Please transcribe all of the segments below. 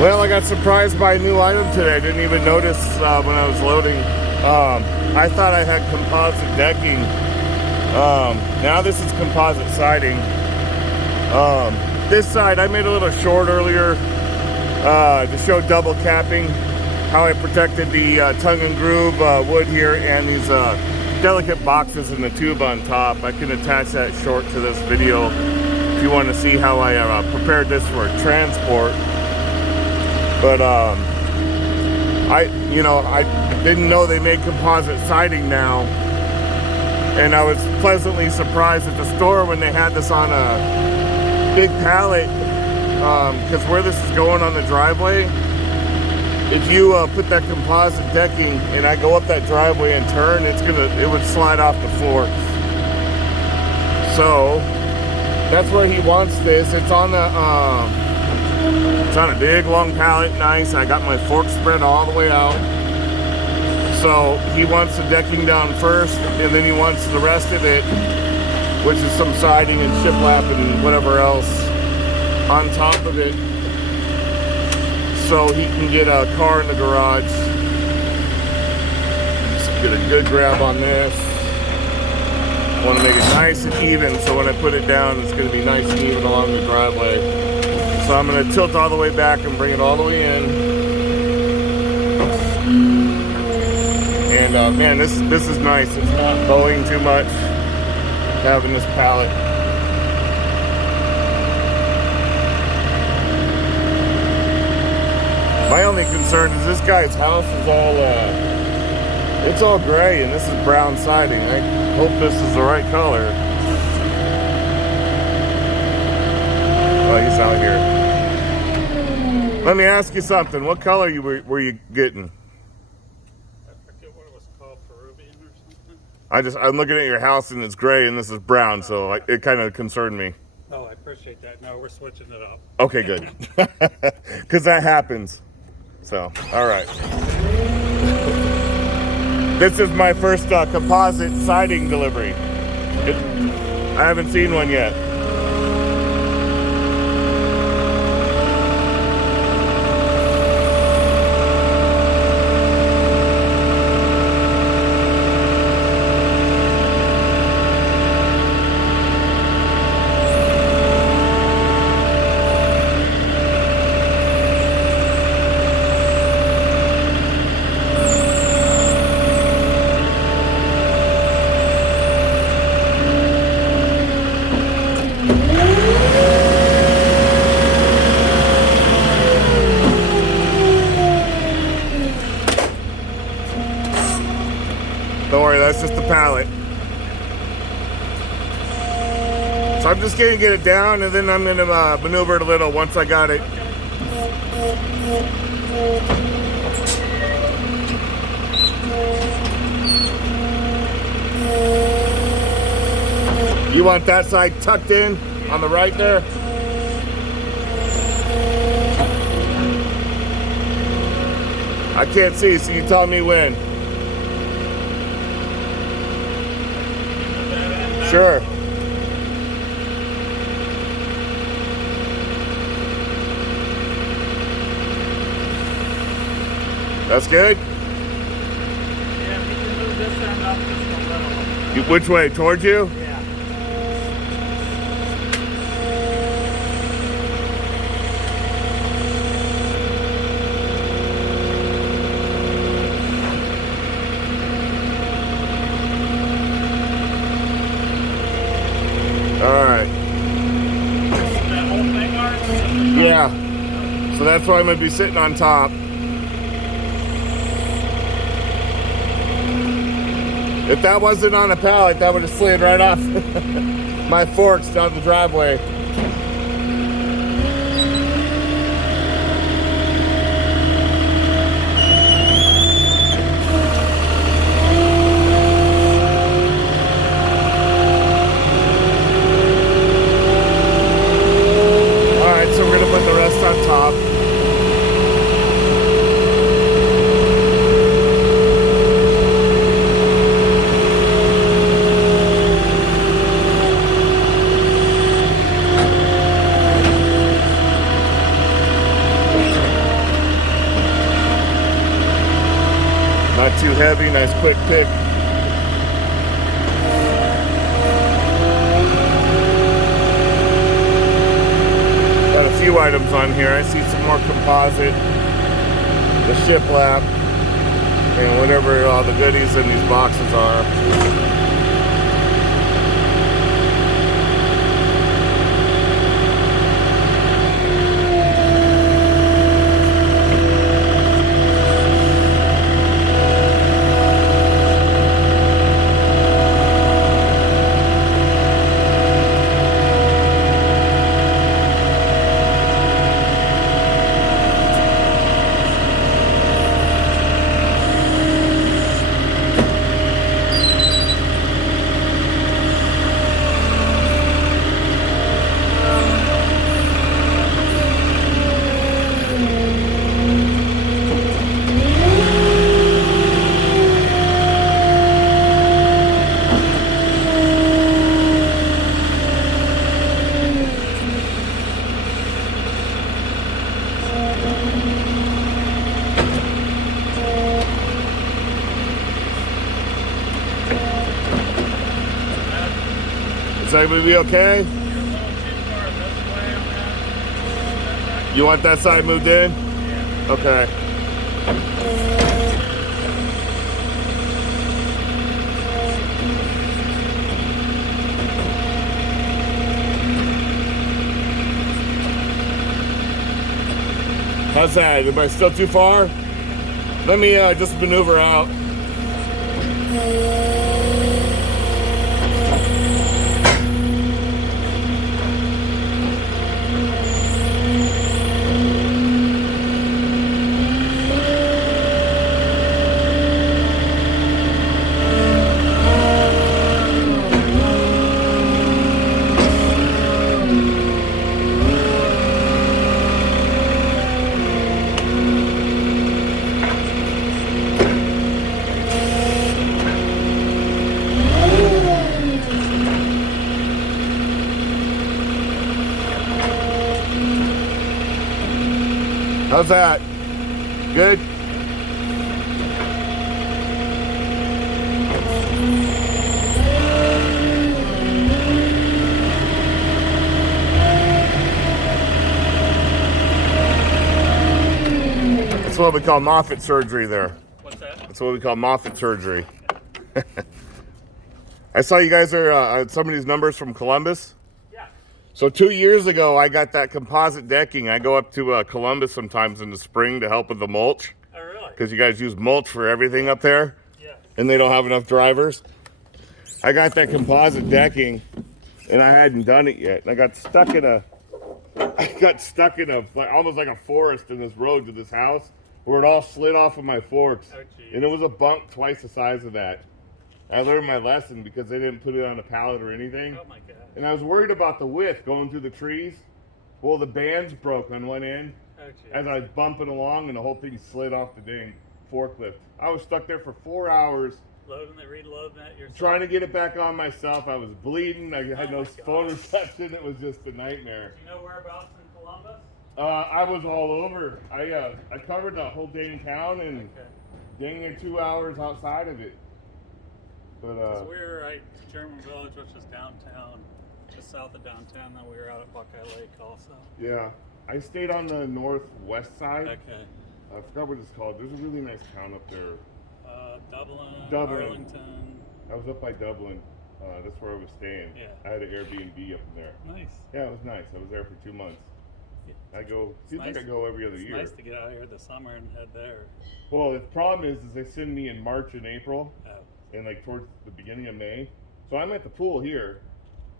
Well, I got surprised by a new item today. I didn't even notice when I was loading. I thought I had composite decking. Now this is composite siding. This side I made a little short earlier to show double capping, how I protected the tongue and groove wood here and these delicate boxes in the tube on top. I can attach that short to this video if you want to see how I prepared this for transport. But I didn't know they made composite siding now, and I was pleasantly surprised at the store when they had this on a big pallet, because where this is going on the driveway, if you put that composite decking and I go up that driveway and turn, it would slide off the floor. So that's where he wants this. It's on a big long pallet, nice. I got my fork spread all the way out. So he wants the decking down first, and then he wants the rest of it, which is some siding and shiplap and whatever else, on top of it, so he can get a car in the garage. Just get a good grab on this. I want to make it nice and even, so when I put it down, it's going to be nice and even along the driveway. So I'm going to tilt all the way back and bring it all the way in. And man, this is nice. It's not bowing too much, having this pallet. My only concern is this guy's house is all, it's all gray and this is brown siding. I hope this is the right color. Oh, he's out here. Let me ask you something. What color were you getting? I forget what it was called, Peruvian or something. I'm looking at your house and it's gray and this is brown, so it kind of concerned me. Oh, I appreciate that. No, we're switching it up. Okay, good. Because that happens. So, all right. This is my first composite siding delivery. I haven't seen one yet. Don't worry, that's just the pallet. So I'm just going to get it down, and then I'm going to maneuver it a little once I got it. You want that side tucked in on the right there? I can't see, so you tell me when. Sure. That's good? Yeah, if you can move this end up just a little. Which way? Towards you? Yeah. Alright. That whole thing, Art? Yeah. So that's why I'm going to be sitting on top. If that wasn't on a pallet, that would have slid right off my forks down the driveway. Alright, so we're going to put the rest on top. too heavy. Nice quick pick. Got a few items on here. I see some more composite, the shiplap, and whatever all the goodies in these boxes are. Is that gonna be okay? You're a little too far this way on that. You want that side moved in? Yeah. Okay. How's that? Am I still too far? Let me just maneuver out. How's that? Good? That's what we call Moffett surgery there. What's that? That's what we call Moffett surgery. I saw you guys are some of these numbers from Columbus. Yeah. So 2 years ago, I got that composite decking. I go up to Columbus sometimes in the spring to help with the mulch. Oh, really? Because you guys use mulch for everything up there. Yeah. And they don't have enough drivers. I got that composite decking, and I hadn't done it yet. And I got stuck in like, almost like a forest in this road to this house, where it all slid off of my forks. Oh, geez. And it was a bunk twice the size of that. I learned my lesson because they didn't put it on a pallet or anything. Oh, my God. And I was worried about the width going through the trees. Well, the bands broke on one end Oh, geez. as I was bumping along, and the whole thing slid off the dang forklift. I was stuck there for 4 hours Loading it, reloading it yourself. trying to get it back on myself. I was bleeding. I had Oh no my phone gosh. reception. It was just a nightmare. Do you know whereabouts in Columbus? I was all over. I covered the whole dang town and Okay. dang near 2 hours outside of it. But 'Cause we were at German Village, which is downtown, just south of downtown. Then we were out at Buckeye Lake also. yeah, I stayed on the northwest side. Okay. I forgot what it's called. There's a really nice town up there. Dublin, Arlington. I was up by Dublin. That's where I was staying. Yeah. I had an Airbnb up there. Nice. Yeah, it was nice. I was there for 2 months. Yeah. I go. Seems nice. like I go every other It's year. nice to get out here this summer and head there. Well, the problem is they send me in March and April, Oh. and like towards the beginning of May. So I'm at the pool here,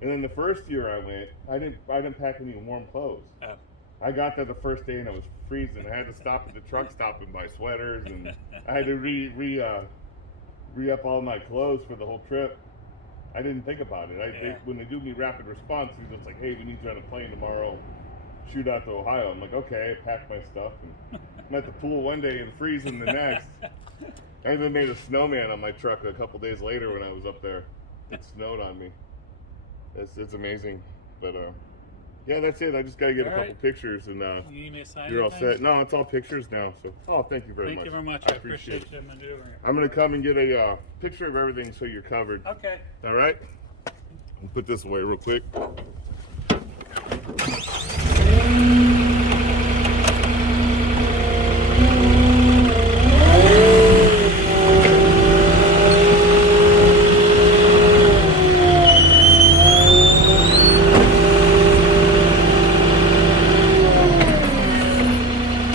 and then the first year I went, I didn't pack any warm clothes. Oh. I got there the first day and I was freezing. I had to stop at the truck stop and buy sweaters, and I had to re up all my clothes for the whole trip. I didn't think about it. When they do me rapid response, they're just like, "Hey, we need you on a plane tomorrow. Shoot out to Ohio." I'm like, "Okay." I packed my stuff and I'm at the pool one day and freezing the next. I even made a snowman on my truck a couple days later when I was up there. It snowed on me. It's amazing, but Yeah, that's it. I just gotta get a All couple right. pictures and You need me to sign you're all anything? set. No, it's all pictures now. So, oh, thank you very much. Thank you very much. I appreciate you maneuvering. I'm gonna come and get a picture of everything so you're covered. Okay. All right. I'll put this away real quick.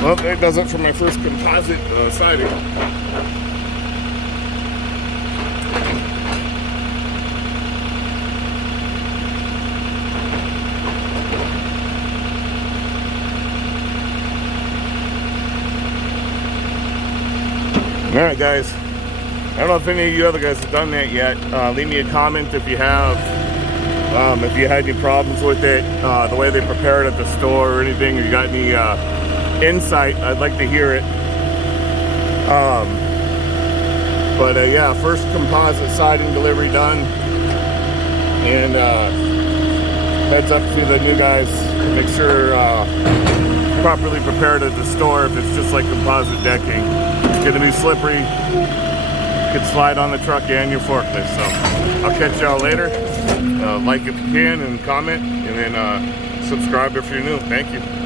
Well, that does it for my first composite siding. All right, guys. I don't know if any of you other guys have done that yet. Leave me a comment if you have. If you had any problems with it, the way they prepare it at the store or anything, or you got any insight, I'd like to hear it. Yeah, first composite siding delivery done. And heads up to the new guys. Make sure properly prepared at the store if it's just like composite decking. It's going to be slippery. Could slide on the truck and your forklift. So I'll catch y'all later. Like if you can and comment, and then subscribe if you're new. Thank you.